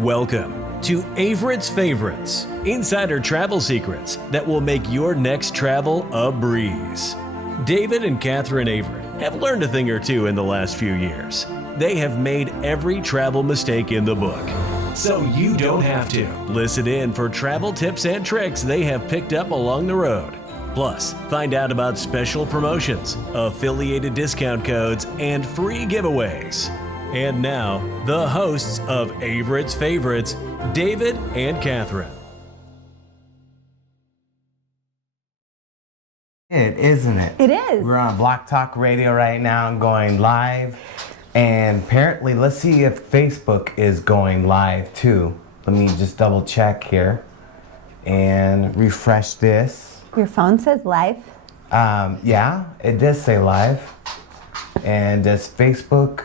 Welcome to Avritt's Favorites, insider travel secrets that will make your next travel a breeze. David and Catherine Avritt have learned a thing or two in the last few years. They have made every travel mistake in the book, so you don't have to. Listen in for travel tips and tricks they have picked up along the road. Plus, find out about special promotions, affiliated discount codes, and free giveaways. And now, the hosts of Avritt's Favorites, David and Catherine. Isn't it? It is. We're on Block Talk Radio right now, going live. And apparently, let's see if Facebook is going live too. Let me just double check here and refresh this. Your phone says live? Yeah, it does say live. And does Facebook,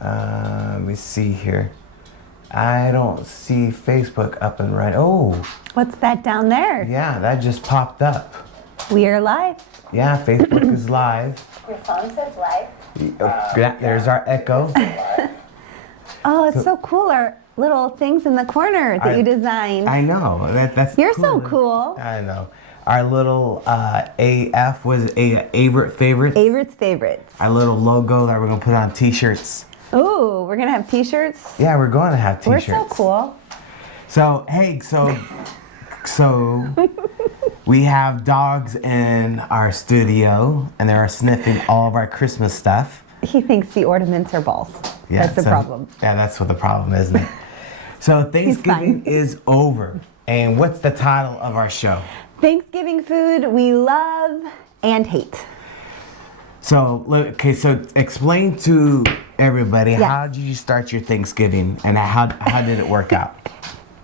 let me see here. I don't see Facebook up and running. Oh. What's that down there? Yeah, that just popped up. We are live. Yeah, Facebook is live. Your phone says live? Yeah, there's our echo. Oh, it's so cool. Our little things in the corner that you designed. I know. That's You're cool. so cool. I know. Our little AF was Avritt Favorites. Avritt's Favorites. Our little logo that we're going to put on t-shirts. Ooh, we're going to have t-shirts? Yeah, we're going to have t-shirts. We're so cool. So, hey, so we have dogs in our studio, and they're sniffing all of our Christmas stuff. He thinks the ornaments are balls. Yeah, that's the problem. Yeah, that's what the problem is, isn't it? So Thanksgiving is over. And what's the title of our show? Thanksgiving food we love and hate. So, okay, so explain to everybody, Yes. how did you start your Thanksgiving and how did it work out?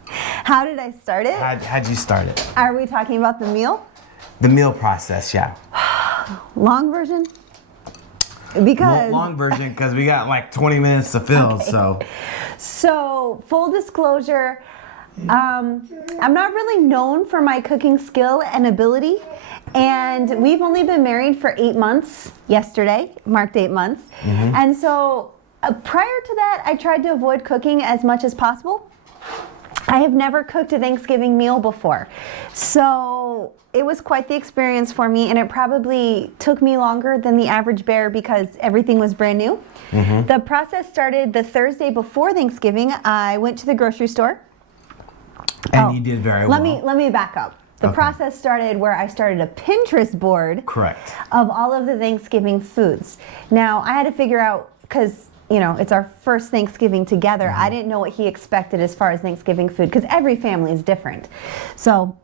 How did I start it? How'd you start it? Are we talking about the meal? The meal process, yeah. Long version? Because Long version, because we got like 20 minutes to fill, Okay. So, full disclosure, I'm not really known for my cooking skill and ability, and we've only been married for 8 months. Yesterday marked 8 months. And so prior to that, I tried to avoid cooking as much as possible. I have never cooked a Thanksgiving meal before, so it was quite the experience for me, and it probably took me longer than the average bear because everything was brand new. The process started the Thursday before Thanksgiving. I went to the grocery store. And you did very well. Let me back up. The process started where I started a Pinterest board. Correct. Of all of the Thanksgiving foods. Now, I had to figure out, because it's our first Thanksgiving together. I didn't know what he expected as far as Thanksgiving food, because every family is different. So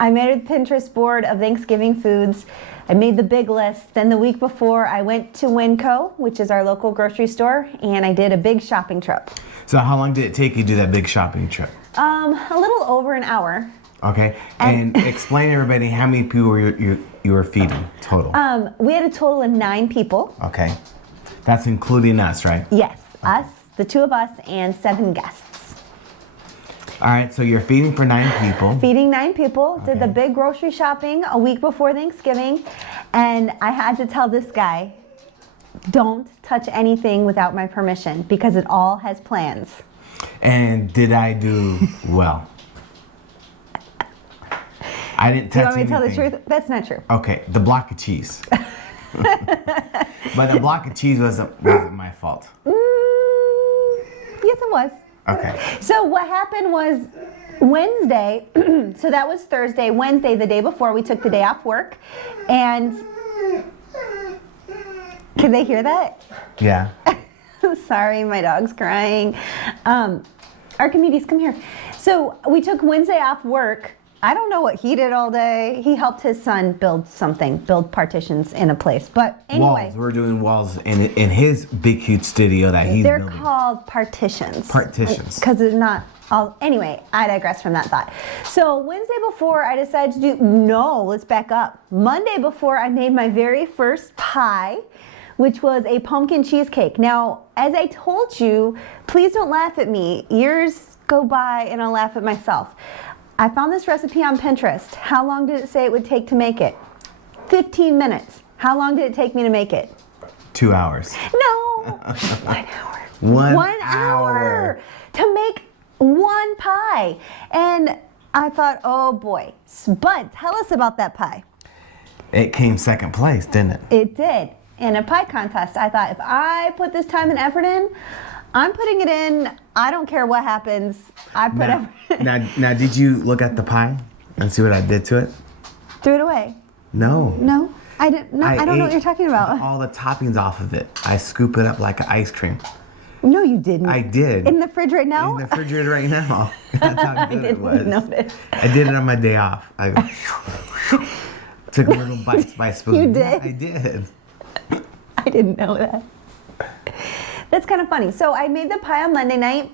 I made a Pinterest board of Thanksgiving foods. I made the big list. Then the week before, I went to Winco, which is our local grocery store, and I did a big shopping trip. So how long did it take you to do that big shopping trip? A little over an hour. Okay, and explain to everybody how many people you were feeding total. We had a total of 9 people. Okay, that's including us, right? Yes, us, the 2 of us, and 7 guests. All right, so you're feeding for 9 people. Feeding 9 people, did the big grocery shopping a week before Thanksgiving, and I had to tell this guy, don't touch anything without my permission, because it all has plans. And did I do well? I didn't touch anything. Do you want me to tell the truth? That's not true. Okay, the block of cheese. But the block of cheese wasn't my fault. Yes, it was. Okay. So what happened was Wednesday, so that was Thursday. Wednesday, the day before, we took the day off work. And can they hear that? Yeah. Sorry, my dog's crying. Archimedes, come here. So we took Wednesday off work. I don't know what he did all day. He helped his son build partitions in a place. But anyway. Walls. We're doing walls in his big, huge studio that he's building. They're called partitions. Partitions. Because it's not all. Anyway, I digress from that thought. So Wednesday before, I decided to let's back up. Monday before, I made my very first pie, which was a pumpkin cheesecake. Now, as I told you, please don't laugh at me. Years go by and I'll laugh at myself. I found this recipe on Pinterest. How long did it say it would take to make it? 15 minutes. How long did it take me to make it? 2 hours. No, 1 hour. 1 1 hour to make pie. And I thought, oh boy. But tell us about that pie. It came second place, didn't it? It did. In a pie contest, I thought if I put this time and effort in, I'm putting it in. I don't care what happens. I put effort in. Now, did you look at the pie and see what I did to it? Threw it away. No. No, I didn't. No, I don't know what you're talking about. All the toppings off of it. I scoop it up like ice cream. No, you didn't. I did. In the fridge right now? In the refrigerator right now. That's how good it was. I didn't notice. I did it on my day off. I took little bites by spoon. You did? Yeah, I did. I didn't know that. That's kind of funny. So I made the pie on Monday night.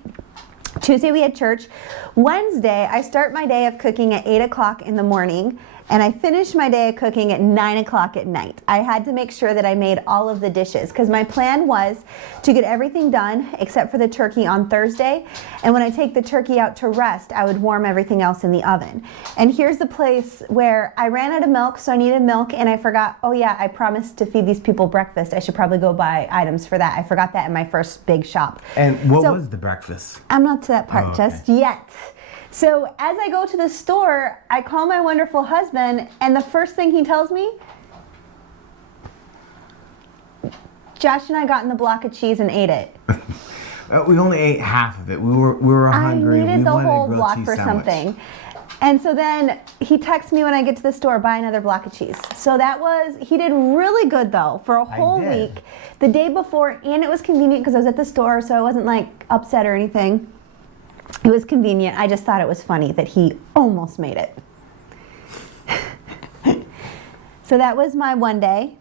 Tuesday we had church. Wednesday I start my day of cooking at 8 o'clock in the morning, and I finish my day of cooking at 9 o'clock at night. I had to make sure that I made all of the dishes because my plan was to get everything done except for the turkey on Thursday. And when I take the turkey out to rest, I would warm everything else in the oven. And here's the place where I ran out of milk, so I needed milk, and I forgot, oh yeah, I promised to feed these people breakfast. I should probably go buy items for that. I forgot that in my first big shop. And what was the breakfast? I'm not to that part just yet. So as I go to the store, I call my wonderful husband, and the first thing he tells me, Josh and I got in the block of cheese and ate it. We only ate half of it. We were hungry. I needed we the wanted whole a grilled block cheese for sandwich. something. And so then he texts me when I get to the store, buy another block of cheese. So he did really good though for a whole week. The day before, and it was convenient because I was at the store, so I wasn't like upset or anything. It was convenient. I just thought it was funny that he almost made it. So that was my one day.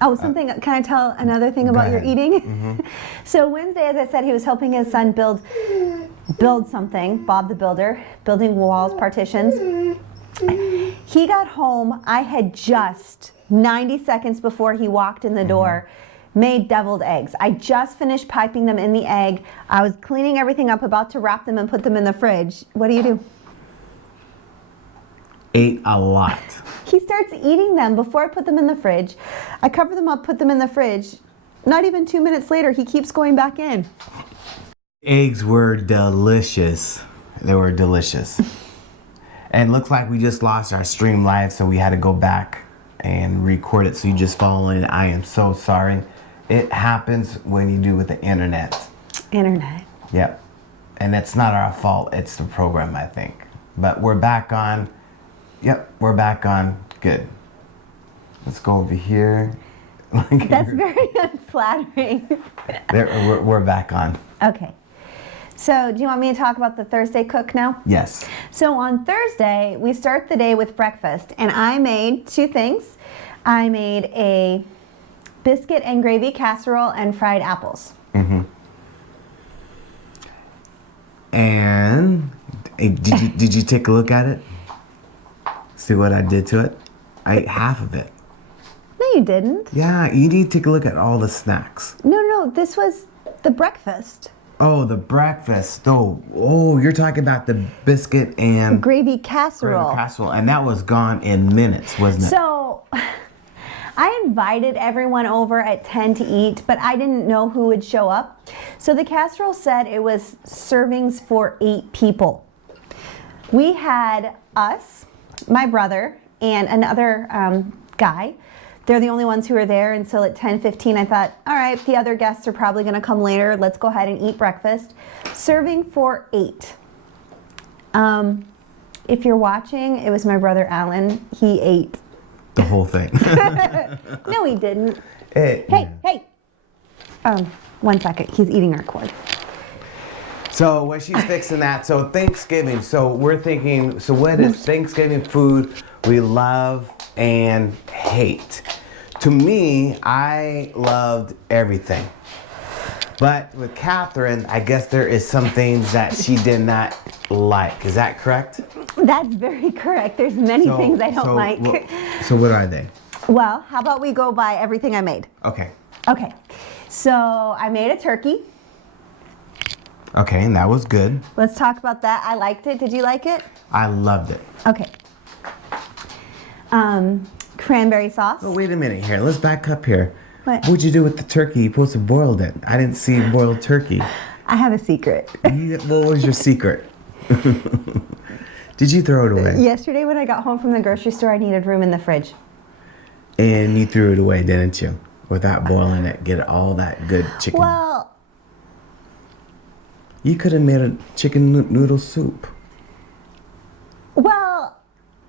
Oh, can I tell another thing about your eating? Mm-hmm. So Wednesday, as I said, he was helping his son build something, Bob the Builder, building walls, partitions. He got home, I had just 90 seconds before he walked in the door, made deviled eggs. I just finished piping them in the egg. I was cleaning everything up, about to wrap them and put them in the fridge. What do? Ate a lot. He starts eating them before I put them in the fridge. I cover them up, put them in the fridge. Not even 2 minutes later, he keeps going back in. Eggs were delicious. They were delicious. And it looks like we just lost our stream live, so we had to go back and record it. So you just follow in. I am so sorry. It happens when you do with the internet. Internet. Yep. And it's not our fault. It's the program, I think. But we're back on. Yep, we're back on. Good. Let's go over here. That's very unflattering. We're back on. Okay. So do you want me to talk about the Thursday cook now? Yes. So on Thursday, we start the day with breakfast, and I made two things. I made a biscuit and gravy casserole and fried apples. Mm-hmm. And did you take a look at it? See what I did to it? I ate half of it. No, you didn't. Yeah, you need to take a look at all the snacks. No, this was the breakfast. Oh, the breakfast. Oh, you're talking about the biscuit and gravy casserole. And that was gone in minutes, wasn't it? So I invited everyone over at 10 to eat, but I didn't know who would show up. So the casserole said it was servings for 8 people. We had us, my brother, and another guy. They're the only ones who were there until at 10:15. I thought, all right, the other guests are probably going to come later. Let's go ahead and eat breakfast. Serving for 8. If you're watching, it was my brother Alan. He ate the whole thing. No, he didn't. Hey. 1 second. He's eating our cord. So when she's fixing that, so Thanksgiving, so we're thinking, so what is Thanksgiving food we love and hate? To me, I loved everything. But with Catherine, I guess there is some things that she did not like. Is that correct? That's very correct. There's many things I don't like. So what are they? Well, how about we go by everything I made? Okay. Okay. So I made a turkey. Okay, and that was good. Let's talk about that. I liked it. Did you like it? I loved it. Okay. Cranberry sauce. Oh, wait a minute here. Let's back up here. What? What'd you do with the turkey? You supposed to boil it. I didn't see boiled turkey. I have a secret. What was your secret? Did you throw it away? Yesterday when I got home from the grocery store, I needed room in the fridge. And you threw it away, didn't you? Without boiling it, get all that good chicken. Well, You could have made a chicken noodle soup.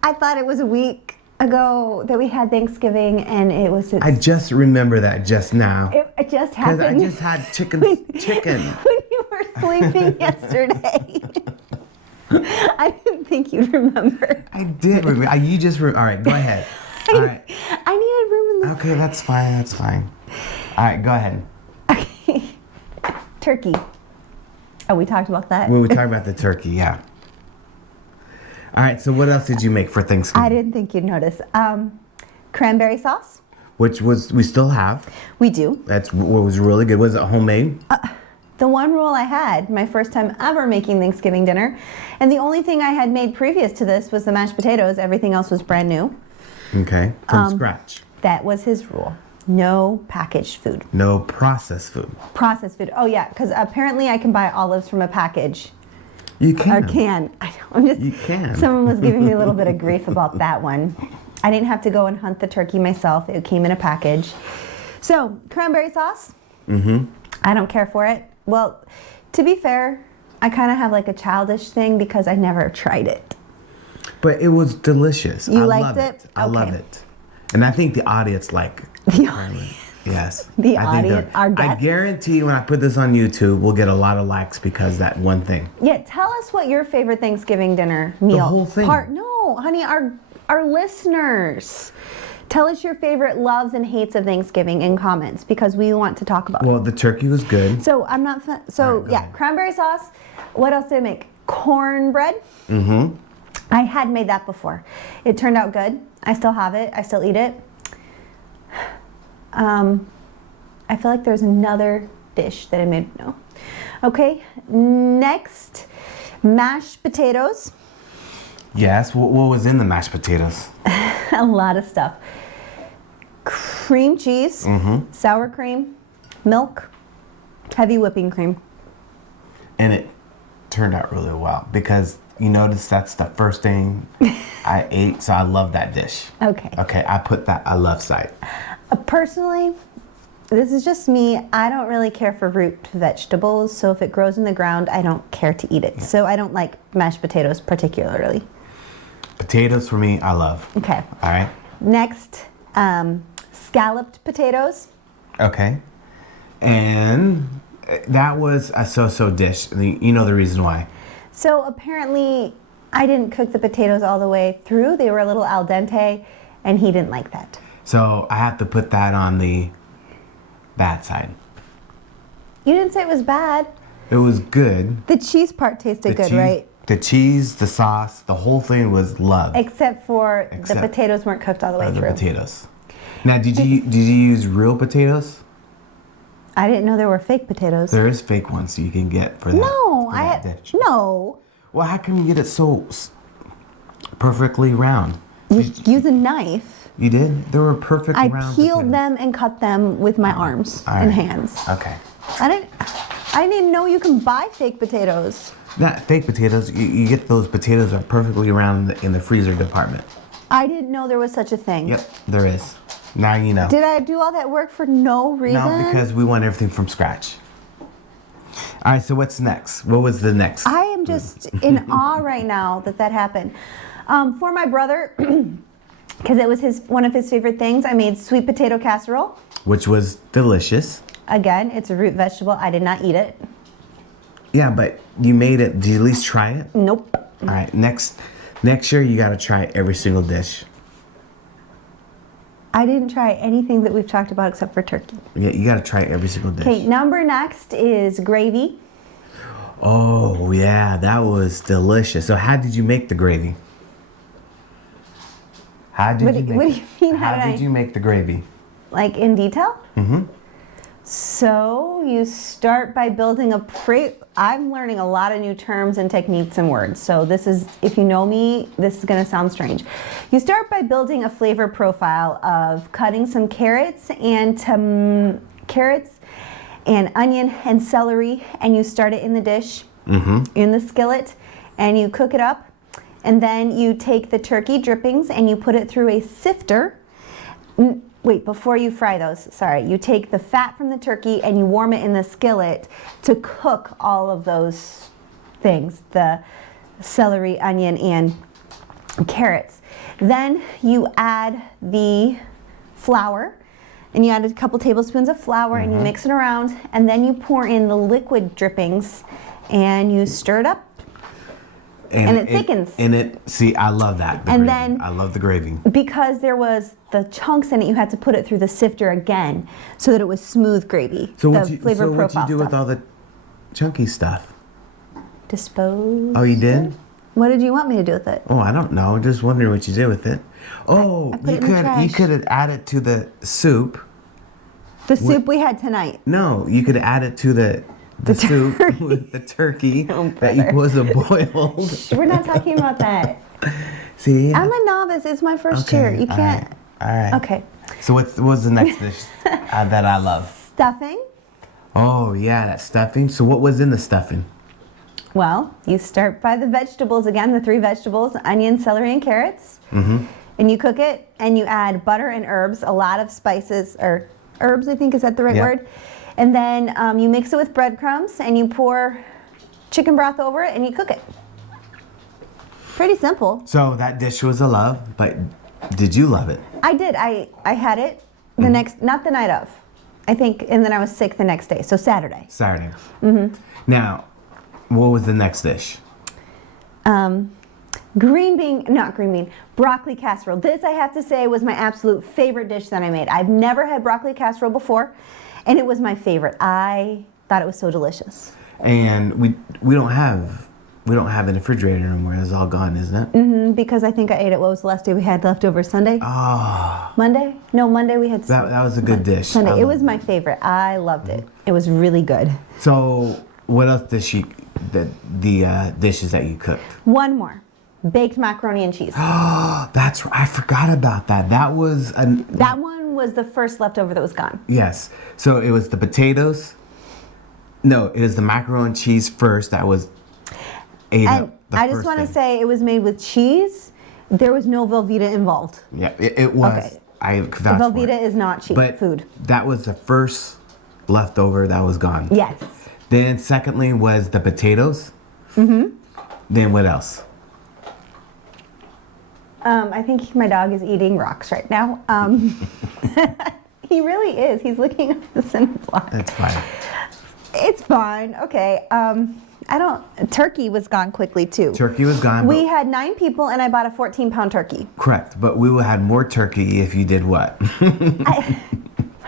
I thought it was a week ago that we had Thanksgiving, and it was. I just remember that just now. It just Because happened. I just had chicken. When you were sleeping yesterday. I didn't think you'd remember. I did remember. You just all right, go ahead. All right. I needed room in the. Okay, that's fine. That's fine. All right, go ahead. Okay. Turkey. Oh, we talked about that. When we talk about the turkey, yeah. All right, so what else did you make for Thanksgiving? I didn't think you'd notice. Cranberry sauce. Which we still have. We do. That's what was really good. Was it homemade? The one rule I had, my first time ever making Thanksgiving dinner, and the only thing I had made previous to this was the mashed potatoes. Everything else was brand new. Okay, from scratch. That was his rule. No packaged food. No processed food. Processed food. Oh yeah, because apparently I can buy olives from a package. You can. Or can. I know, I'm just. You can. Someone was giving me a little bit of grief about that one. I didn't have to go and hunt the turkey myself. It came in a package. So, cranberry sauce. Mm-hmm. I don't care for it. Well, to be fair, I kind of have like a childish thing because I never tried it. But it was delicious. You I liked love it? I love Okay. it. And I think the audience The audience. Yes. The I think audience, our I guests. guarantee when I put this on YouTube, we'll get a lot of likes because that one thing. Yeah, tell us what your favorite Thanksgiving dinner meal. whole thing. No, honey, our listeners. Tell us your favorite loves and hates of Thanksgiving in comments because we want to talk about it. Well, the turkey was good. So I'm not. All right, go ahead. Cranberry sauce. What else did I make? Cornbread. Mm-hmm. I had made that before. It turned out good. I still have it. I still eat it. I feel like there's another dish that I made. No. Okay. Next, mashed potatoes. Yes. What was in the mashed potatoes? A lot of stuff. Cream cheese, sour cream, milk, heavy whipping cream. And it turned out really well because you notice that's the first thing I ate, so I love that dish. Okay. Okay, I put that I love side. Personally, this is just me. I don't really care for root vegetables, so if it grows in the ground, I don't care to eat it. So I don't like mashed potatoes particularly. Potatoes for me, I love. Okay. All right. Next, scalloped potatoes. Okay. And that was a so-so dish. You know the reason why. So apparently, I didn't cook the potatoes all the way through. They were a little al dente, and he didn't like that. So I have to put that on the bad side. You didn't say it was bad. It was good. The cheese part tasted good, cheese, right? The cheese, the sauce, the whole thing was loved. Except for the Except potatoes weren't cooked all the way the through. potatoes. Now, did you use real potatoes? I didn't know there were fake potatoes. There is fake ones you can get for that. No, for that dish. no. Well, how can you get it so perfectly round? You use a knife. You did? They were perfect I round peeled potatoes. them and cut them with my arms All and right. hands. Okay. I didn't even know you can buy fake potatoes. Not fake potatoes. You get those potatoes that are perfectly round in the freezer department. I didn't know there was such a thing. Yep, there is. Now you know. Did I do all that work for no reason? No, because we want everything from scratch. All right, so what's next? What was the next? I am just in awe right now that happened. For my brother, because it was one of his favorite things, I made sweet potato casserole. Which was delicious. Again, it's a root vegetable. I did not eat it. Yeah, but you made it. Did you at least try it? Nope. All right, next year you got to try every single dish. I didn't try anything that we've talked about except for turkey. Yeah, you got to try every single dish. Okay, number next is gravy. Oh, yeah, that was delicious. So how did you make the gravy? How did What do you mean, how did I- you make the gravy? Like in detail? Mm-hmm. So you start by building I'm learning a lot of new terms and techniques and words. So this is, if you know me, this is gonna sound strange. You start by building a flavor profile of cutting some carrots and onion and celery, and you start it in the dish, in the skillet, and you cook it up, and then you take the turkey drippings and you put it through a sifter. Wait, before you fry those, sorry, you take the fat from the turkey and you warm it in the skillet to cook all of those things, the celery, onion, and carrots. Then you add the flour, and you add a couple tablespoons of flour and you mix it around, and then you pour in the liquid drippings and you stir it up. And it thickens. See, I love that. And gravy. then I love the gravy. Because there was the chunks in it, you had to put it through the sifter again so that it was smooth gravy. So the what you profile do with stuff. all the chunky stuff? Dispose. Oh, you did? What did you want me to do with it? Oh, I don't know. Just wondering what you did with it. Oh, I put it in the you trash. could have added to the soup. The soup we had tonight. No, you could add it to the soup with the turkey that you was boiled. We're not talking about that. See? I'm a novice. It's my first year. You can't. All right. Okay. So what's the next dish that I love? Stuffing. Oh, yeah, that stuffing. So what was in the stuffing? Well, you start by the vegetables again, the 3 vegetables, onion, celery, and carrots. And you cook it, and you add butter and herbs, a lot of spices, or herbs, I think, is that the right word? And then you mix it with breadcrumbs, and you pour chicken broth over it, and you cook it. Pretty simple. So that dish was a love, but did you love it? I did. I had it the not the night of, I think, and then I was sick the next day, so Saturday. Saturday. Now, what was the next dish? Broccoli casserole. This, I have to say, was my absolute favorite dish that I made. I've never had broccoli casserole before, and it was my favorite. I thought it was so delicious. And we don't have it in the refrigerator anymore. It's all gone, isn't it? Because I think I ate it. What was the last day we had left over? Sunday? Oh. Monday? No, Monday we had That was a good dish. Sunday. It was my favorite. I loved it. It was really good. So what else the dishes that you cooked? One more. Baked macaroni and cheese. That's I forgot about that. That one was the first leftover that was gone. Yes. So it was the potatoes. No, it was the macaroni and cheese first that was ate And up. I just want to say it was made with cheese. There was no Velveeta involved. Yeah, it was. Okay. I could vouch for it. Velveeta is not cheap But food. that was the first leftover that was gone. Yes. Then secondly was the potatoes. Then what else? I think my dog is eating rocks right now. He really is. He's looking at the cinnamon block. That's fine. It's fine. Okay. Turkey was gone quickly too. Turkey was gone. We had 9 people and I bought a 14-pound turkey. Correct, but we would have had more turkey if you did what? Why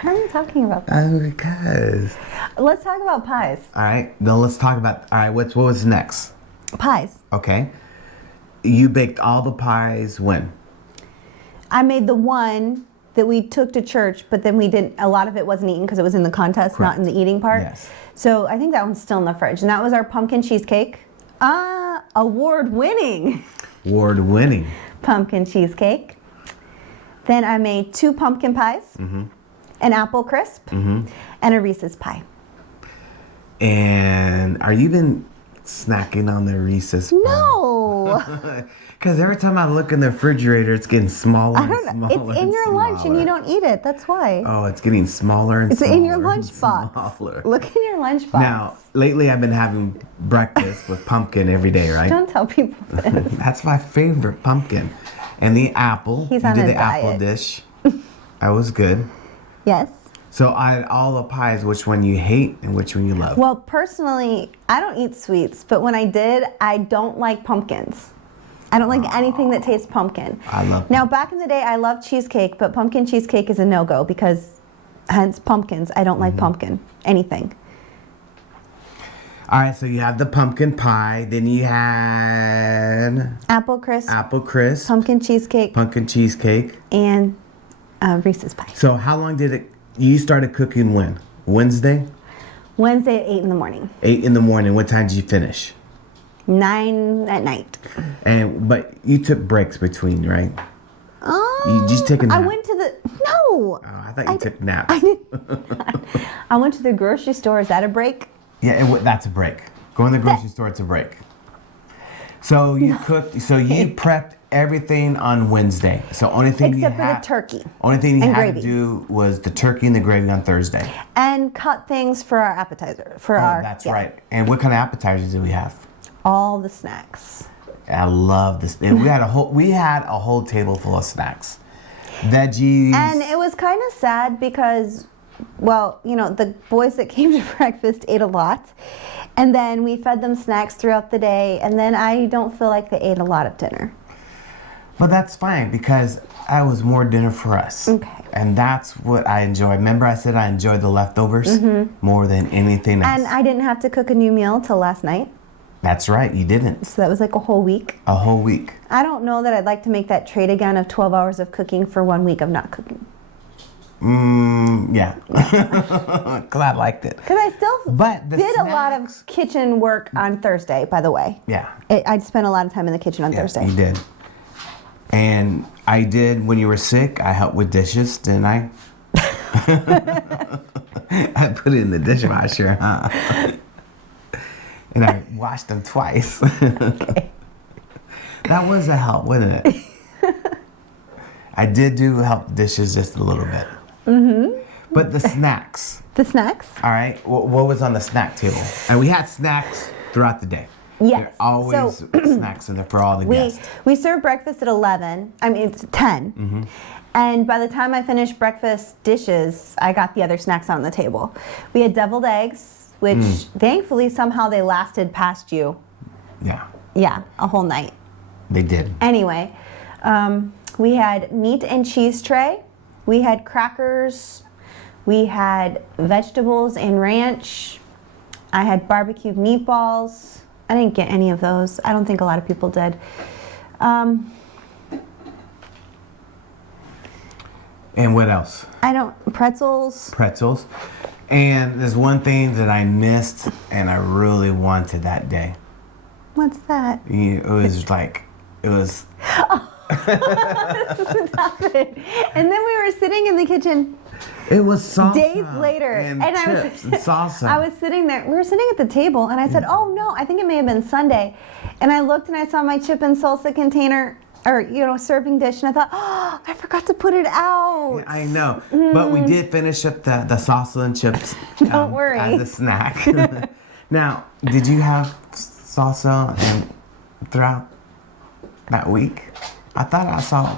are you talking about that? Because. Let's talk about pies. All right, now let's talk about. All right, what was next? Pies. Okay. You baked all the pies when? I made the one that we took to church, but then we didn't. A lot of it wasn't eaten because it was in the contest, Correct. not in the eating part. Yes. So I think that one's still in the fridge, and that was our pumpkin cheesecake. Award-winning. Award-winning. Pumpkin cheesecake. Then I made 2 pumpkin pies, an apple crisp, and a Reese's pie. And are you been snacking on the Reese's pie? No. Because every time I look in the refrigerator, it's getting smaller I and don't know. smaller. It's in your lunch and you don't eat it. That's why. Oh, it's getting smaller and It's smaller. in your and lunchbox. smaller. Look in your lunchbox. Now, lately I've been having breakfast with pumpkin every day, right? Don't tell people this. That's my favorite pumpkin. And the apple. He's you on did a the apple diet. dish. That was good. Yes. So I had all the pies, which one you hate and which one you love. Well, personally, I don't eat sweets, but when I did, I don't like pumpkins. I don't like anything that tastes pumpkin. I love Now, back in the day, I loved cheesecake, but pumpkin cheesecake is a no-go because, hence pumpkins, I don't like pumpkin, anything. All right, so you have the pumpkin pie. Then you had Apple crisp, apple crisp, pumpkin cheesecake, pumpkin cheesecake. and Reese's pie. So how long did it? You started cooking when? Wednesday? Wednesday at 8 in the morning, 8 in the morning. What time did you finish? 9 at night. But you took breaks between, right? You just take a nap. I went to the, no. Oh, I thought you took naps. I went to the grocery store. Is that a break? Yeah, that's a break. Going to the grocery store, it's a break. So you cooked. So you prepped everything on Wednesday. So only thing Except for the turkey. Only thing you and had gravy. to do was the turkey and the gravy on Thursday. And cut things for our appetizer. That's right. And what kind of appetizers did we have? All the snacks. I love this. And we had a whole table full of snacks, veggies. And it was kind of sad because, well, you know, the boys that came to breakfast ate a lot. And then we fed them snacks throughout the day. And then I don't feel like they ate a lot of dinner. But that's fine because that was more dinner for us. Okay. And that's what I enjoy. Remember I said I enjoyed the leftovers more than anything else. And I didn't have to cook a new meal till last night. That's right, you didn't. So that was like a whole week. A whole week. I don't know that I'd like to make that trade again of 12 hours of cooking for 1 week of not cooking. Yeah. Because I liked it. Because I still But the did a lot of snacks- kitchen work on Thursday, by the way. Yeah. I spent a lot of time in the kitchen on Thursday. You did. And I did, when you were sick, I helped with dishes, didn't I? I put it in the dishwasher, huh? And I washed them twice. Okay. That was a help, wasn't it? I did help the dishes just a little bit. But the snacks. The snacks? All right. What was on the snack table? And we had snacks throughout the day. Yes. There are always snacks in there for all the guests. We serve breakfast at 11. I mean, it's 10. And by the time I finished breakfast dishes, I got the other snacks on the table. We had deviled eggs, which thankfully somehow they lasted past you. Yeah, Yeah, a whole night. they did. Anyway, we had meat and cheese tray. We had crackers. We had vegetables and ranch. I had barbecued meatballs. I didn't get any of those. I don't think a lot of people did. And what else? Pretzels. Pretzels. And there's one thing that I missed and I really wanted that day. What's that? It was. Stop it. And then we were sitting in the kitchen It was salsa. days later. And I chips and salsa. I was sitting there. We were sitting at the table and I said, oh no, I think it may have been Sunday. And I looked and I saw my chip and salsa container or, serving dish. And I thought, oh, I forgot to put it out. I know. But we did finish up the salsa and chips. Don't worry. As a snack. Now, did you have salsa throughout that week? I thought I saw.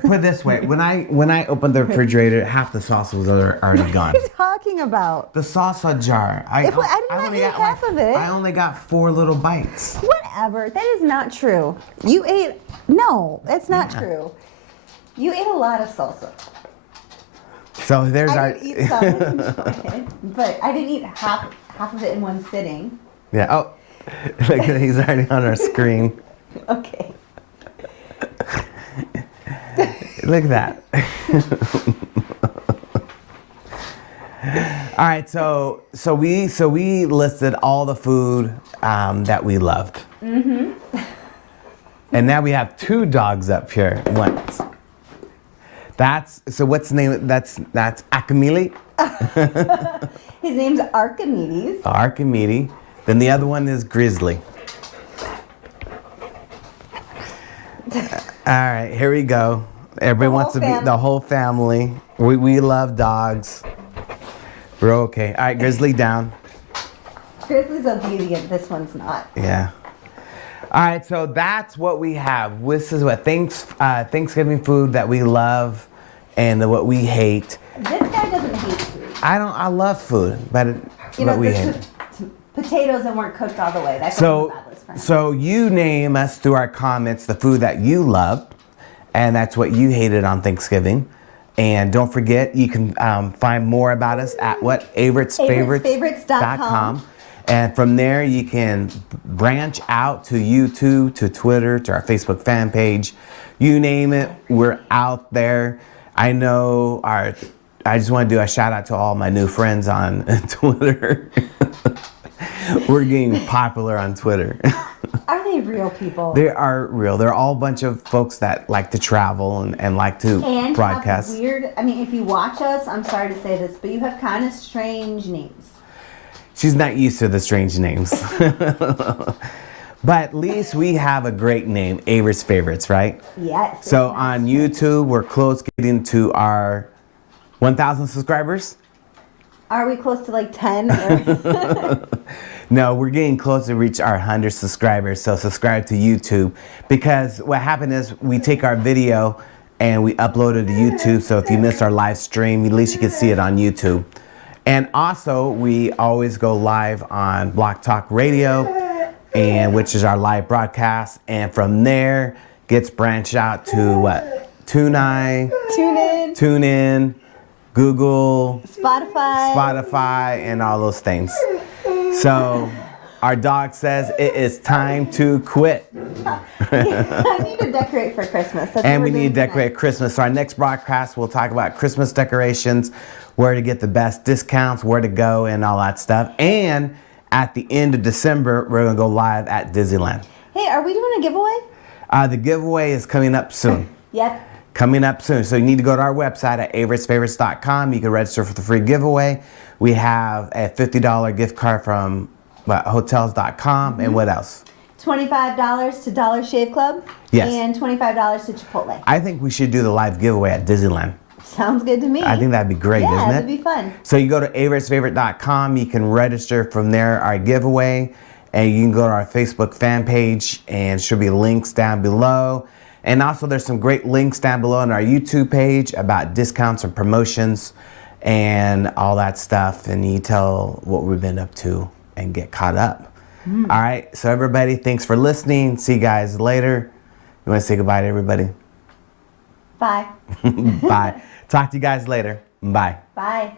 Put it this way: when I opened the refrigerator, half the salsa was already gone. What are you talking about? The salsa jar. I did not eat half of it. I only got 4 little bites. Whatever. That is not true. You ate. No, that's not true. You ate a lot of salsa. So there's I our. did eat some, enjoy it, but I didn't eat half of it in one sitting. Yeah. Oh, look, he's already on our screen. Okay. Look at that. All right, so we listed all the food that we loved. And now we have 2 dogs up here at once. What's the name? That's Archimedes. His name's Archimedes. Archimedes. Then the other one is Grizzly. All right, here we go. Everybody wants to be the whole family. We love dogs. We're okay. All right, Grizzly down. Grizzly's obedient. This one's not. Yeah. All right, so that's what we have. This is what Thanksgiving food that we love and what we hate. This guy doesn't hate food. I love food, but we hate it. Potatoes that weren't cooked all the way. That's on the bad list for him. So you name us through our comments the food that you love, and that's what you hated on Thanksgiving. And don't forget, you can find more about us at avrittsfavorites.com. And from there, you can branch out to YouTube, to Twitter, to our Facebook fan page. You name it, we're out there. I know I just want to do a shout out to all my new friends on Twitter. We're getting popular on Twitter. Are they real people? They are real. They're all a bunch of folks that like to travel and like to broadcast. Have weird, if you watch us, I'm sorry to say this, but you have kind of strange names. She's not used to the strange names. But at least we have a great name, Avritt's Favorites, right? Yes. So on YouTube, we're close getting to our 1,000 subscribers. Are we close to like 10? Or? No, we're getting close to reach our 100 subscribers. So subscribe to YouTube, because what happened is we take our video and we upload it to YouTube. So if you miss our live stream, at least you can see it on YouTube. And also, we always go live on Block Talk Radio, and which is our live broadcast. And from there, gets branched out to what? TuneIn, Google, Spotify, and all those things. So our dog says it is time to quit. I need to decorate for Christmas. That's And what we we're need to doing decorate Christmas. So our next broadcast, we'll talk about Christmas decorations, where to get the best discounts, where to go, and all that stuff. And at the end of December, we're going to go live at Disneyland. Hey, are we doing a giveaway? The giveaway is coming up soon. Yep. Coming up soon. So you need to go to our website at avrittsfavorites.com. You can register for the free giveaway. We have a $50 gift card from hotels.com. And what else? $25 to Dollar Shave Club. Yes. And $25 to Chipotle. I think we should do the live giveaway at Disneyland. Sounds good to me. I think that'd be great, isn't it? Yeah, that'd be fun. So you go to avrittsfavorite.com. You can register from there, our giveaway. And you can go to our Facebook fan page, and there should be links down below. And also there's some great links down below on our YouTube page about discounts and promotions and all that stuff. And you tell what we've been up to and get caught up. All right. So everybody, thanks for listening. See you guys later. You want to say goodbye to everybody? Bye. Bye. Talk to you guys later. Bye. Bye.